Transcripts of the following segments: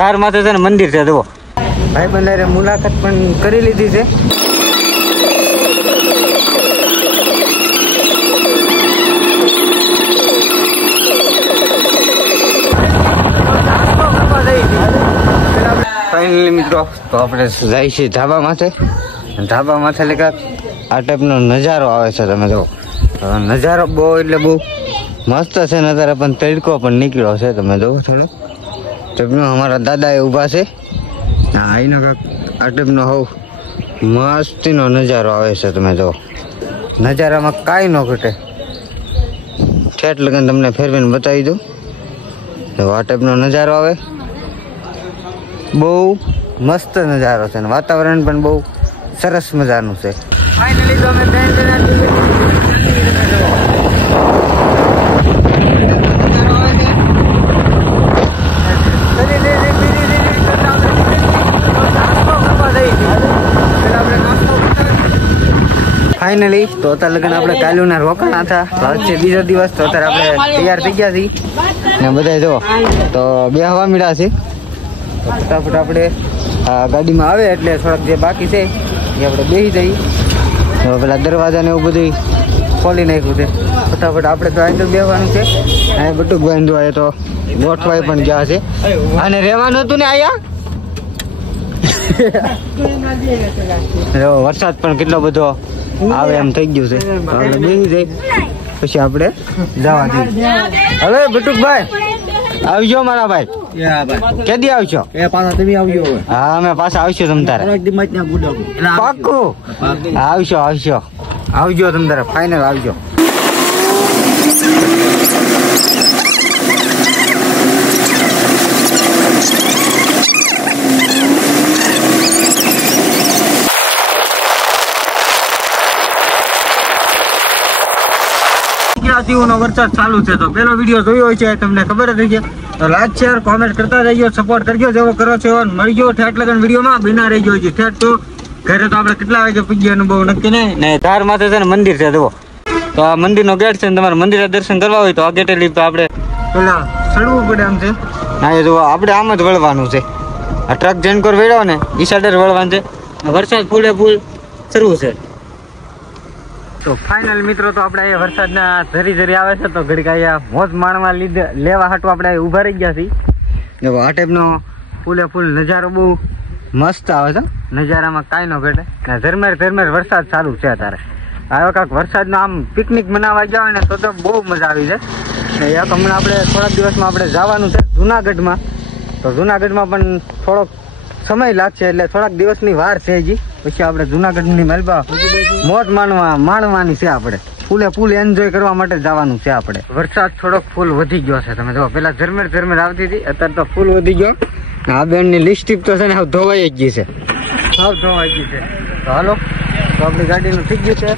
ધાર માથે છે ને મંદિર છે જુઓ ભાઈ બંધારે મુલાકાત પણ કરી લીધી છે ફાઇનલી મિત્રો તો આપણે જાય છીએ ધાબા માથે એટલે આ ટાઈપનો નજારો આવે છે તમે જો નજારો બહુ એટલે બહુ મસ્ત છે નજારા પણ તડકો પણ નીકળ્યો છે તમે જો થોડો ટાઈપનો અમારા દાદા એ ઊભા છે અહીંનો કાંક આ ટાઈપનો હવ મસ્તીનો નજારો આવે છે તમે જો નજારામાં કાંઈ ન ઘટે ઠેઠ લગન તમને ફેરવીને બતાવી દઉં તો આ ટાઈપનો નજારો આવે બહુ મસ્ત નજારો છે અને વાતાવરણ પણ બહુ સરસ મજાનું છે ફાઇનલી તો અમે ફાઇનલી તો અત્યારે લગન આપણે કાલુના રોકાણા હતા આજ છે બીજો દિવસ તો અત્યારે આપણે તૈયાર થઈ ગયા છીએ ને બધા જો તો બે હવા મીડા છે ફટાફટ આપણે આ ગાડીમાં આવે એટલે થોડાક જે બાકી છે એ આપણે બેસી જઈએ પેલા દરવાજા ને એવું બધું ખોલી નાખ્યું છે ફટાફટ આપણે તો અહીં બેસવાનું છે અહીં બટુકભાઈ જોવાય તો ગોઠવાઈ પણ ગયા છે અને રહેવાનું હતું ને આયા વરસાદ પણ કેટલો બધો આવે એમ થઈ ગયું છે આપણે બેસી જઈ પછી આપણે જવા દઈએ હવે બટુકભાઈ આવજો મારા ભાઈ કેદી આવશો હા અમે પાછા આવશું તમ તારે પાક્કું આવજો તમ તારે ફાઇનલ આવજો વરસાદ ચાલુ છે તો પેલો વિડીયો જોયો હોય છે તમને ખબર જ છે તો લાઈક શેર કોમેન્ટ કરતા રહેજો સપોર્ટ કરજો જેવો કરો છો મળી ગયો ઠેઠ લગન વિડીયોમાં બિના રહી ગયો છે ઠેઠ તો ઘરે તો આપણે કેટલા વાગે પૂગ્યા અનુભવ નક્કી નહીં ને ધાર માથે છે ને મંદિર છે જુઓ તો આ મંદિરનો ગેટ છે ને તમારે મંદિરે દર્શન કરવા હોય તો આ ગેટે લીધું આપણે પેલા ચડવું પડે આમ છે ના એ જુઓ આપણે આમ જ વળવાનું છે આ ટ્રક જેનકોર વેડ્યો ને ઈ સાઈડે વળવાનું છે વરસાદ ફૂલે ફૂલ શરૂ છે તો ફાઇનલ મિત્રો તો આપણે અહીંયા વરસાદના ઝરી આવે છે તો ઘડીક અહીંયા મોજ માણવા લેવા હાટું આપણે ઊભા રહી ગયા છીએ જો આ ટાઈપનો ફૂલે ફૂલ નજારો બહુ મસ્ત આવે છે નજારામાં કાંઈ ન ઘટે ઝરમેર વરસાદ ચાલુ છે અત્યારે આવ્યો કાંક વરસાદનો આમ પિકનિક મનાવવા ગયા હોય ને તો બહુ મજા આવી જાય હમણાં આપણે થોડાક દિવસમાં આપણે જવાનું છે જુનાગઢમાં તો જુનાગઢમાં પણ થોડોક સમય લાગશે એટલે થોડાક દિવસની વાર છે હજી પછી આપણે જુનાગઢની મલબા મોજ માણવાની છે આપણે ફૂલ એન્જોય કરવા માટે જવાનું છે આપણે વરસાદ થોડોક ફૂલ વધી ગયો છે તમે જો પેલા ઝરમેર આવતી હતી અત્યારે તો ફૂલ વધી ગયો આ બેનની લિપસ્ટિક તો છે ને ધોવાઈ જ ગઈ છે તો હાલો તો આપણી ગાડીનું થઈ ગયું છે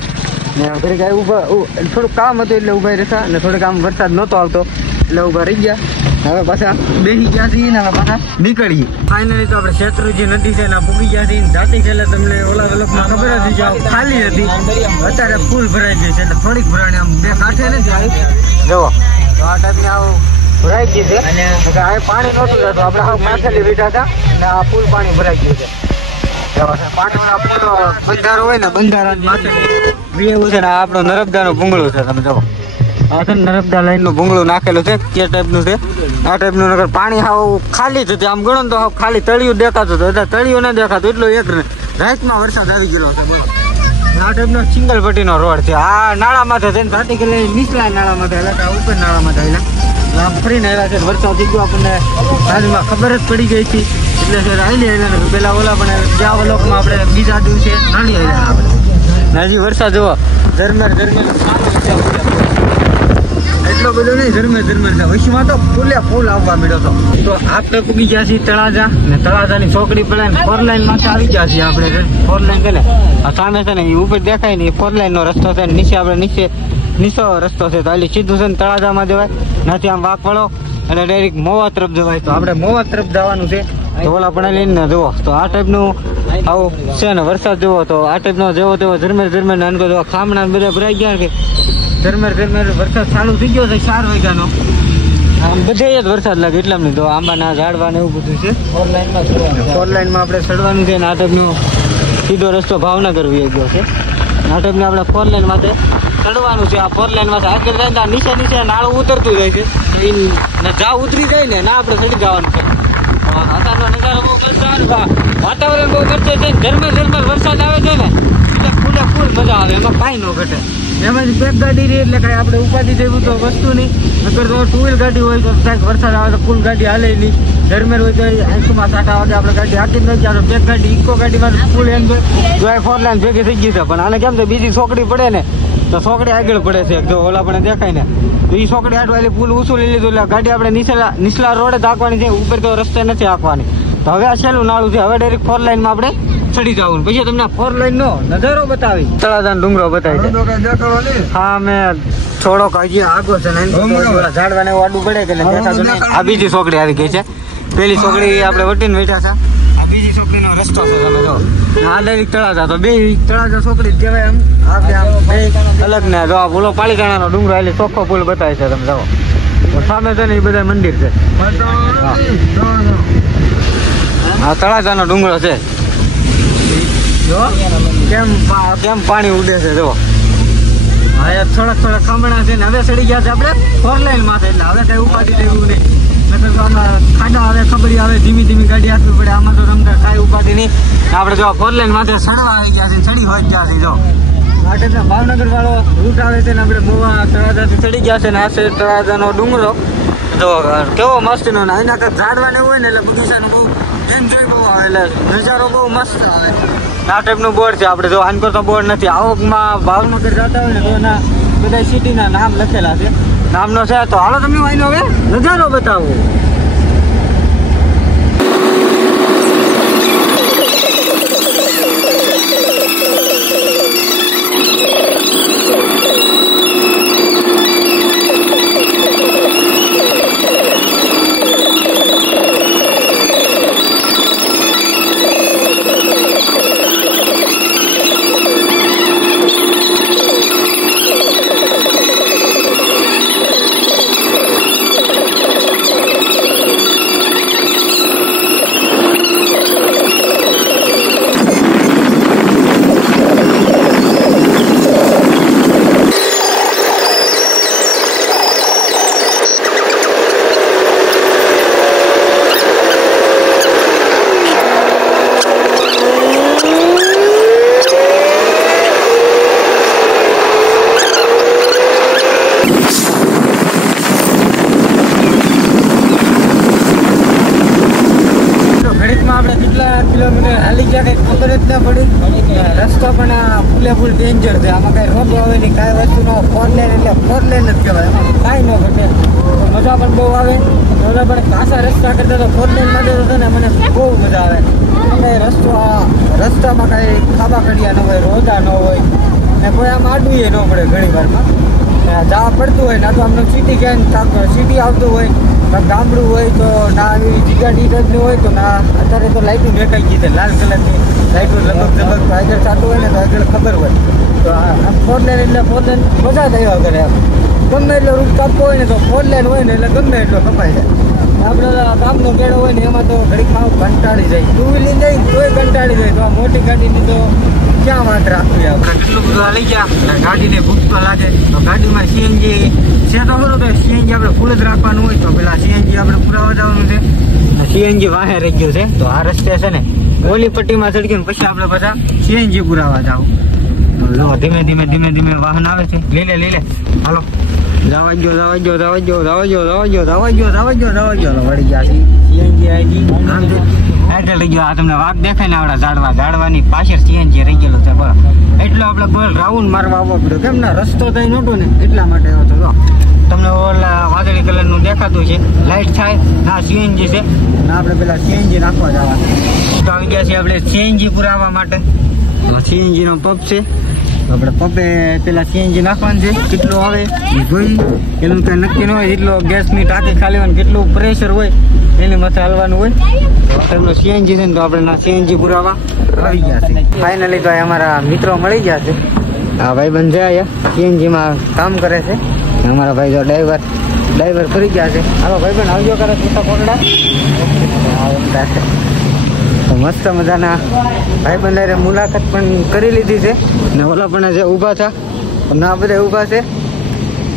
ને ઘરે ગાય ઊભા થોડુંક કામ હતું એટલે ઊભા રહેતા અને થોડુંક આમ વરસાદ નહોતો આવતો એટલે ઊભા રહી ગયા હવે પાછા બેસી ગયા છીએ ને હવે પાછા નીકળીએ ફાઇનલી તો આપણે શેત્રુજી નદી છે ને પૂગી ગયા છીએ જાતી છે એટલે તમને ઓલા વલોકમાં ખબર હતી કે ખાલી હતી અત્યારે ફૂલ ભરાઈ ગઈ છે એટલે થોડીક ભરાણી આમ બે કાંઠે નથી આવી જુઓ તો આ ટાઈપની આવું ભરાઈ ગઈ છે અને આ પાણી નહોતું જતું આપણે આવું કાંઠેલી બેઠા હતા અને આ ફૂલ પાણી ભરાઈ ગયું છે પાણીવાળા બંધારો હોય ને બંધારા માથે એવું છે ને આપણો નર્મદાનું ભૂંગળું છે તમે જુઓ આ છે નર્મદા લાઈન નું ભૂંગળું નાખેલું છે તે ટાઈપનું છે આ ટાઈપનું નગર પાણી હાવ ખાલી છે આમ ગણો તો હાવ ખાલી તળિયું દેખાતું હતું એટલે તળિયું ના દેખાતું એટલો એક રાતમાં વરસાદ આવી ગયેલો છે આ ટાઈપનો સિંગલ પટ્ટીનો રોડ છે આ નાળામાં છે ઘાટી કે નીચલા નાળામાં એટલે ઉપર નાળામાં એટલે આમ ફરીને આવ્યા છે વરસાદ થઈ ગયો આપણને આજમાં ખબર જ પડી ગઈ હતી એટલે સર આવી આવ્યા પેલા ઓલા પણ જ્યાં વલોકમાં આપણે બીજા દિવસે નાની આવ્યા આપણે હજી વરસાદ જુઓ ઝરમેર એટલો બધો નહીં ઝરમેર છે વૈશ્વમાં તો ફૂલ આવવા મળ્યો તો આપણે પૂગી ગયા છીએ તળાજા ને તળાજાની ચોકડી પડે ને 4 લાઈન માંથી આવી ગયા છીએ આપણે 4 લાઈન છે ને આ સામે છે ને એ ઉપર દેખાય ને 4 લાઈન નો રસ્તો છે નીચે આપણે નીચો રસ્તો છે તો એટલે સીધું છે ને તળાજામાં જવાય નથી આમ વાક વળો અને ડાયરેક્ટ મોવા તરફ જવાય તો આપણે મોવા તરફ જવાનું છે તો ઓલા પણ લઈને જુઓ તો આ ટાઈપનું આવું છે ને વરસાદ જુઓ તો આ ટાઈપનો જેવો તેવો ઝરમેર ને અનકો ખામણા બધા ભરાઈ ગયા કે ઝરમેર વરસાદ ચાલુ થઈ ગયો છે 4 વાગ્યાનો આમ બધે જ વરસાદ લાગે એટલા નહીં તો આંબાના ઝાડવા ને એવું બધું છે. 4 લાઈનમાં આપણે ચડવાનું છે. નાટકનો સીધો રસ્તો ભાવનગર વહી ગયો છે. નાટકને આપણે 4 લાઈન માટે ચડવાનું છે. આ 4 લાઈન માંથી આગળ જાય ને નીચે નીચે નાળું ઉતરતું જાય છે. જા ઉતરી જાય ને ના આપણે ચડી જવાનું છે. અત્યારનો નજારો બહુ વાતાવરણ બહુ ઘટે છે. ઝરમર વરસાદ આવે છે ને એટલે ફૂલ મજા આવે. એમાં કાંઈ ન ઘટે. એમાં જ પેક ગાડી રહી એટલે કાંઈ આપણે ઉપાધિ જેવું તો વસ્તુ નહીં. અગર તો 2 વ્હીલ ગાડી હોય તો ક્યાંક વરસાદ આવે તો ફૂલ ગાડી હાલે નહીં. ઝરમર હોય તો 80માં 60 વાગે આપણે ગાડી હાકી જ નથી. આપણે પેક ગાડી ઇકો ગાડીમાં ફૂલ એન્જોય. જો 4 લાઈન ભેગી થઈ ગઈ છે પણ આને કેમ છે બીજી છોકરી પડે ને તો છોકરી આગળ પડે છે. જો ઓલા પણ દેખાય ને તો એ છોકરી આટવાલી પુલ ઉછુલી લીધું એટલે ગાડી આપણે નીચલા રોડે જ હાંકવાની છે. ઉપર તો રસ્તે નથી હાંકવાની. તો હવે આ છેલ્લું નાળું છે. હવે ડાયરેક્ટ 4 લાઈનમાં આપણે ચડી જવું. પછી તમને 4 લાઈન નો નજારો બતાવી તળાજા ડુંગરો બતાવી છે. હા મેં થોડોક હજી આગો છે ને ઝાડવાને વાડું પડે કે દેખાતું નહીં. આ બીજી છોકરી આવી ગઈ છે. પેલી છોકરી આપણે વટીને બેઠા છે. આ બીજી છોકરીનો રસ્તો છે. તમે જો આ ડાયરેક્ટ તળાજા તો બે તળાજા છોકરી કહેવાય. એમ આ બે અલગ ને જો બોલો પાલીતાણાનો ડુંગરો એટલે ચોખ્ખો પુલ બતાવે છે. તમે જાઓ સામે છે ને એ બધા મંદિર છે. હા તળાજાનો ડુંગરો છે. જો કેમ પાણી ઉડે છે. જો હા થોડાક ખમણા છે ને હવે ચડી ગયા છે આપણે 4 લાઈન માં. એટલે હવે કઈ ઉપાધિ જેવું નહીં. ખાડા આવે ખબરી આવે ધીમી ગાડી આપવી પડે. આમાં તો રમતા કાંઈ ઉપાધિ નહીં. આપણે જો 4 લાઈન માંથી ચડવા આવી ગયા છે. ચડી હોય ગયા છે. જો માટે ભાવનગર વાળો રૂટ આવે છે ને આપણે મોવા તળાજાથી ચડી ગયા છે ને આ છે તળાજાનો ડુંગરો. તો કેવો મસ્ત નો એના કાંઈક ઝાડવાને હોય ને એટલે બગીચાનું બહુ એન્જોય બહુ આવે. એટલે નજારો બહુ મસ્ત આવે. આ ટાઈપનું બોર્ડ છે. આપણે જો આનકો તો બોર્ડ નથી. આવકમાં ભાવનગર જતા હોય ને તો એના બધા સિટીના નામ લખેલા છે. નામનો છે તો હાલો તમે આવીને હવે નજારો બતાવો. કિલોમીટર હાલી ગયા કઈ ખબર જ ના પડી. રસ્તો પણ ફૂલ ડેન્જર છે. આમાં કઈ રોડ આવે નહીં કાંઈ વસ્તુ નો. 4 લાઈન એટલે 4 લાઈન જ કહેવાય. એમાં કાંઈ ન ઘટે. મજા પણ બહુ આવે. ઓલા પણ ખાસા રસ્તા કરતા તો 4 લાઈન માટે તો ને મને બહુ મજા આવે. કઈ રસ્તામાં કઈ ખાબા કડિયા ન હોય, રોજા ન હોય ને કોઈ આમ આડું ન પડે. ઘણી વારમાં જવા પડતું હોય ના તો આમને સિટી ક્યાંય સિટી આવતું હોય ગામડું હોય તો ના આવી જીગાડી ટાઈપની હોય તો ના. અત્યારે તો લાઇટું દેખાઈ ગઈ છે. લાલ કલરની લાઇટું લગભગ આગળ થતું હોય ને તો આગળ ખબર હોય. તો આ 4 લાઈન એટલે 4 લાઈન મજા જ આવ્યા કરે. ગમે એટલો રૂટ કાપવો હોય ને તો 4 લાઈન હોય ને એટલે ગમે એટલો કપાઈ જાય. આપણે કામનો કેળો હોય ને એમાં તો ઘડીકમાં કંટાળી જાય. 2 વ્હીલ જાય તોય કંટાળી જાય. તો આ મોટી ગાડીની તો ક્યાં વાત રાખવી. આપણે કેટલું બધું હાલી ગયા. ગાડીને ભૂખ તો લાગે તો ગાડીમાં સીએનજી છે તો ખરું. તો સીએનજી આપણે ફૂલ જ રાખવાનું હોય તો પેલા સીએનજી આપણે પુરાવા જવાનું છે. સીએનજી વાહે રહી ગયું છે. તો આ રસ્તે છે ને ઓલી પટ્ટીમાં ચડકીને પછી આપણે પાછા સીએનજી પુરાવા જાવ. તો ધીમે વાહન આવે છે. લઈ લે હાલો જવા ગયો વળી ગયા સીએનજી આવી ગઈ. આ તમને વાઘ દેખાય ને આપડા ઝાડવાની પાછળ સીએનજી રહી ગયેલું છે. બરાબર એટલો આપણે ગોળ રાઉન્ડ મારવા આવવો પડ્યો. કેમ ના રસ્તો થઈ નહોતો ને એટલા માટે આવ્યો હતો. તમને ઓલા વાદળી કલર નું દેખાતું છે. લાઈટ થાય ના સીએનજી છે. આપણે પેલા સીએનજી નાખવા જવા તો આવી ગયા છીએ આપણે સીએનજી પુરાવા માટે. સીએનજી નો પંપ છે. આપણે પંપે પેલા સીએનજી નાખવાનું છે. કેટલું આવે એ જોઈ. એનું કઈ નક્કી ન હોય. જેટલો ગેસની ટાંકી ખાલી હોય કેટલું પ્રેશર હોય એની માથે હાલવાનું હોય. એમનો સીએનજી છે ને તો આપણે સીએનજી પુરાવા આવી ગયા છે. ફાઇનલી તો અમારા મિત્રો મળી ગયા છે. આ ભાઈબંધ છે અહીંયા સીએનજી માં કામ કરે છે. અમારા ભાઈ જો ડ્રાઈવર ડ્રાઈવર ફરી ગયા છે. હાલો ભાઈ બન આવજો કરે છૂટા કોટડા. તો મસ્ત મજાના ભાઈ બંધારે મુલાકાત પણ કરી લીધી છે ને ઓલા પણ જે ઊભા હતા ના બધા ઊભા છે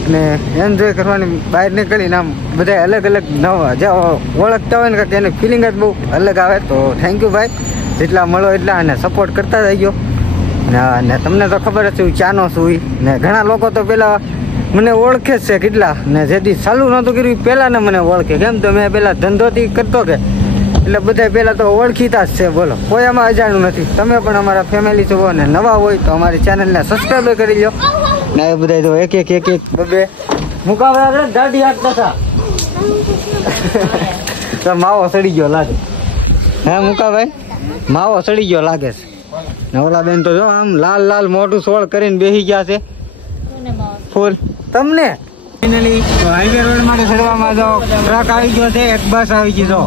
અને એન્જોય કરવાની બહાર નીકળીને આમ બધા અલગ અલગ નવા જે ઓળખતા હોય ને કે એની ફિલિંગ જ બહુ અલગ આવે. તો થેન્ક યુ ભાઈ, જેટલા મળો એટલા અને સપોર્ટ કરતા જઈજો. ને તમને તો ખબર જ છે ચાનો છું ને ઘણા લોકો તો પેલા મને ઓળખે જ છે કેટલા ને જેથી ચાલુ નહોતું કર્યું પહેલાં ને મને ઓળખે. કેમ તો મેં પહેલાં ધંધોથી કરતો કે એટલે બધા પહેલાં તો ઓળખીતા જ છે. બોલો કોઈ આમાં અજાણ્યું નથી. તમે પણ અમારા ફેમિલી છો ને નવા હોય તો અમારી ચેનલને સબસ્ક્રાઈબ કરી લો ને એ બધા તો એક બે મુકાબલા ગાડી હાથતા હતા તો માવો સડી ગયો લાગે. હે મુકાભાઈ માવો સડી ગયો લાગે છે ને ઓલા બેન તો જો આમ લાલ લાલ મોટું સોળ કરીને બેસી ગયા છે ફૂલ. તમને ફાઇનલી હાઈવે રોડ માટે ચડવામાં જો ટ્રક આવી ગયો છે, એક બસ આવી ગઈ. તો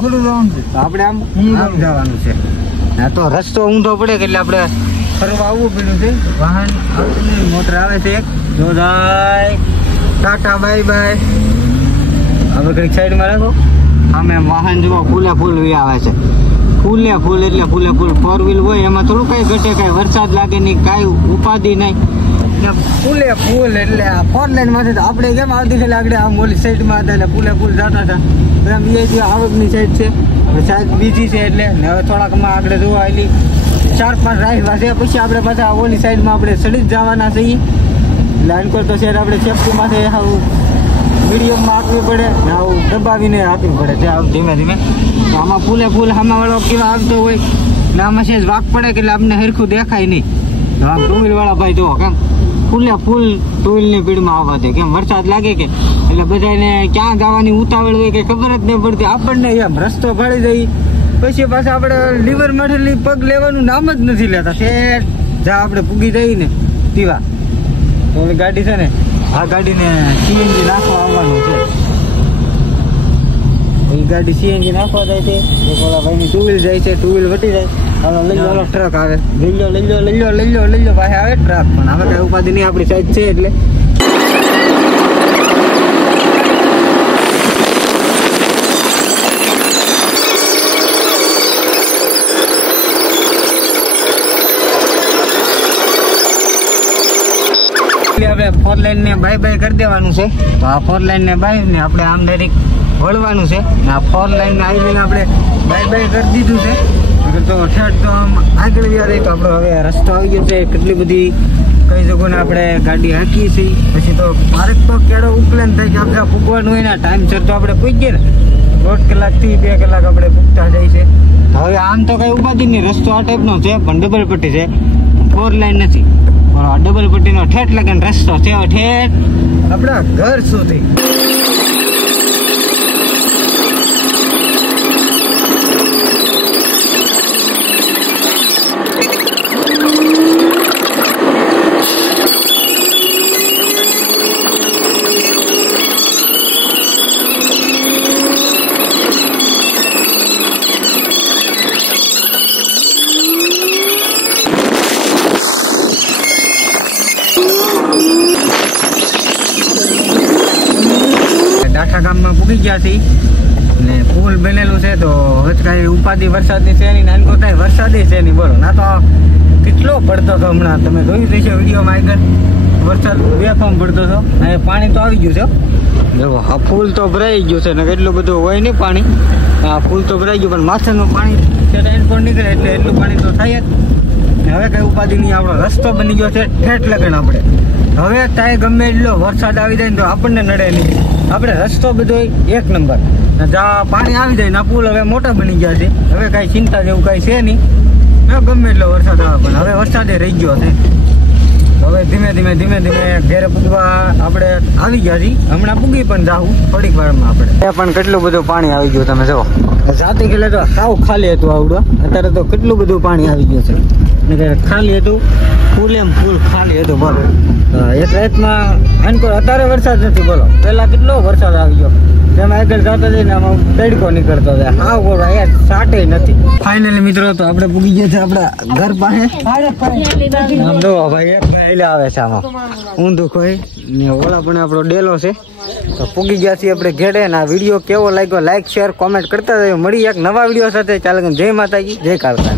આપણે આમ જવાનું છે. હા તો રસ્તો ઊંધો પડે કે એટલે આપણે ફરવા આવવું પડ્યું છે. વાહન મોટર આવે છે એક જોદાય. Tata bye bye. હવે કંઈક સાઈડમાં રાખો. અમે વાહન જુઓ ફૂલે ફૂલ આવે છે. ફૂલે ફૂલ એટલે ફૂલે ફૂલ. 4 વ્હીલ હોય એમાં થોડું કઈ ઘટે, કઈ વરસાદ લાગે નહીં, કઈ ઉપાધિ નહીં. ફૂલે ફૂલ એટલે 4 લાઈન માંથી આપણે કેમ આવતી છે આગળ આમ ઓલી સાઈડમાં હતા એટલે ફૂલે ફૂલ જતા હતા. એમ એ જે આવકની સાઈડ છે હવે સાઈડ બીજી છે એટલે હવે થોડાકમાં આગળ જોવા એલી 4-5 રાઈડ છે. પછી આપણે પાછા ઓલી સાઈડમાં આપણે ચડી જ જવાના છીએ. એટલે અનકોર તો શેર આપણે સેફ્ટીમાંથી આવું મીડિયમમાં આપવી પડે ને આવું દબાવીને આપવી પડે છે આવું ધીમે ધીમે. તો આમાં ફૂલે ફૂલ સામાવાળો કેવા આવતો હોય ને આમાં છે વાક પડે કે એટલે આપણને હરખું દેખાય નહીં. આમ 2 વ્હીલ વાળા ભાઈ જુઓ કેમ ફૂલે ફૂલ 2 વ્હીલની ભીડમાં આવવા દે. કેમ વરસાદ લાગે કે એટલે બધાને ક્યાં જવાની ઉતાવળ હોય કે ખબર જ નહીં પડતી આપણને. એમ રસ્તો ભાળી જઈ પછી પાછા આપણે લીવર માટેલી પગ લેવાનું નામ જ નથી લેતા. તે જ્યાં આપણે પૂગી જઈએ ને પીવા તો ઓલી ગાડી છે ને આ ગાડીને સીએનજી નાખવા આવવાનું છે. એ ગાડી સીએનજી નાખવા જાય છે. ઓલા ભાઈની 2 વ્હીલ જાય છે, 2 વ્હીલ વટી જાય. હવે લઈ લો ટ્રક આવે, લઈ લો પાસે આવે ટ્રક. પણ હવે કઈ ઉપાધિ નહીં, આપણી સાઈડ છે એટલે હવે 4 લાઈન ને બાય બાય કરી દેવાનું છે. તો આ 4 લાઈન ને બાય ને આપણે આમ ડાયરેક્ટ વળવાનું છે. આ 4 લાઈન ને હાઈવે આપણે બાય બાય કરી દીધું છે. તો ઠેઠ તો આમ આગળ વ્યા રહી. તો આપણો હવે રસ્તો આવી ગયો છે. કેટલી બધી કઈ જગ્યાને આપણે ગાડી હાંકીએ છીએ. પછી તો મારે તો કેળો ઉપલેન થાય કે આપણે પૂગવાનું હોય ને ટાઈમસર તો આપણે પૂગીએ ને 1.5 કલાકથી 2 કલાક આપણે પૂગતા જાય છે. હવે આમ તો કઈ ઉપાધિ નહીં, રસ્તો આ ટાઈપનો છે પણ ડબલ પટ્ટી છે, 4 લાઈન નથી. પણ ડબલ પટ્ટીનો ઠેઠ લગન રસ્તો છે ઠેઠ આપણા ઘર સુધી. ડાઠા ગામમાં પૂગી ગયા છીએ ને પુલ બનેલું છે. તો કઈ ઉપાધિ વરસાદની છે નહીં, નાનકો થાય વરસાદી છે નહીં. બોલો ના તો કેટલો પડતો હતો હમણાં તમે જોયું દેશો વિડીયોમાં આગળ વરસાદ બેફામ પડતો હતો. અને પાણી તો આવી ગયું છે. જો આ ફૂલ તો ભરાઈ ગયું છે ને એટલું બધું હોય નહીં પાણી. આ ફૂલ તો ભરાઈ ગયું પણ માથાનું પાણી એનપોર્ટ નીકળે એટલે એટલું પાણી તો થાય જ. હવે કઈ ઉપાધિ નહીં, આપણો રસ્તો બની ગયો છે ઠેઠ લગન. આપણે હવે ત્યાં ગમે એટલો વરસાદ આવી જાય ને તો આપણને નડે નહીં. આપણે રસ્તો બધો 1 નંબર. જ્યાં પાણી આવી જાય ને પુલ હવે મોટા બની ગયા છે. હવે કાંઈ ચિંતા જેવું કાંઈ છે નહીં. ગમે એટલો વરસાદ આવે પણ હવે વરસાદે રહી ગયો છે. હવે ધીમે ધીમે ઘેરે પૂગવા આપણે આવી ગયા છીએ. હમણાં પૂગી પણ જાવું થોડીક વારમાં. આપણે પણ કેટલું બધું પાણી આવી ગયું તમે જો. જાતે ગયેલા તો સાવ ખાલી હતું આવડું. અત્યારે તો કેટલું બધું પાણી આવી ગયું છે. ખાલી હતું ફૂલ ખાલી હતું. બોલો એક રાતમાં અનકોર અત્યારે વરસાદ નથી. બોલો પેલા કેટલો વરસાદ આવી ગયો. તેમાં આગળ જતા જઈને આમાં તડકો નીકળતો જાય. હા બોલો અહીંયા સાટે નથી. ફાઇનલી મિત્રો તો આપણે પૂગી ગયા છે આપણા ઘર પાસે. આમ જો ભાઈ એક ભાઈ આવે છે આમાં ઊંધું કોઈ ને ઓલા પણ આપણો ડેલો છે. તો પૂગી ગયા છીએ આપણે ઘેડે. ને આ વિડીયો કેવો લાગ્યો લાઈક શેર કોમેન્ટ કરતા જજો. મળી એક નવા વિડીયો સાથે. ચાલે જય માતાજી જય કાળકા.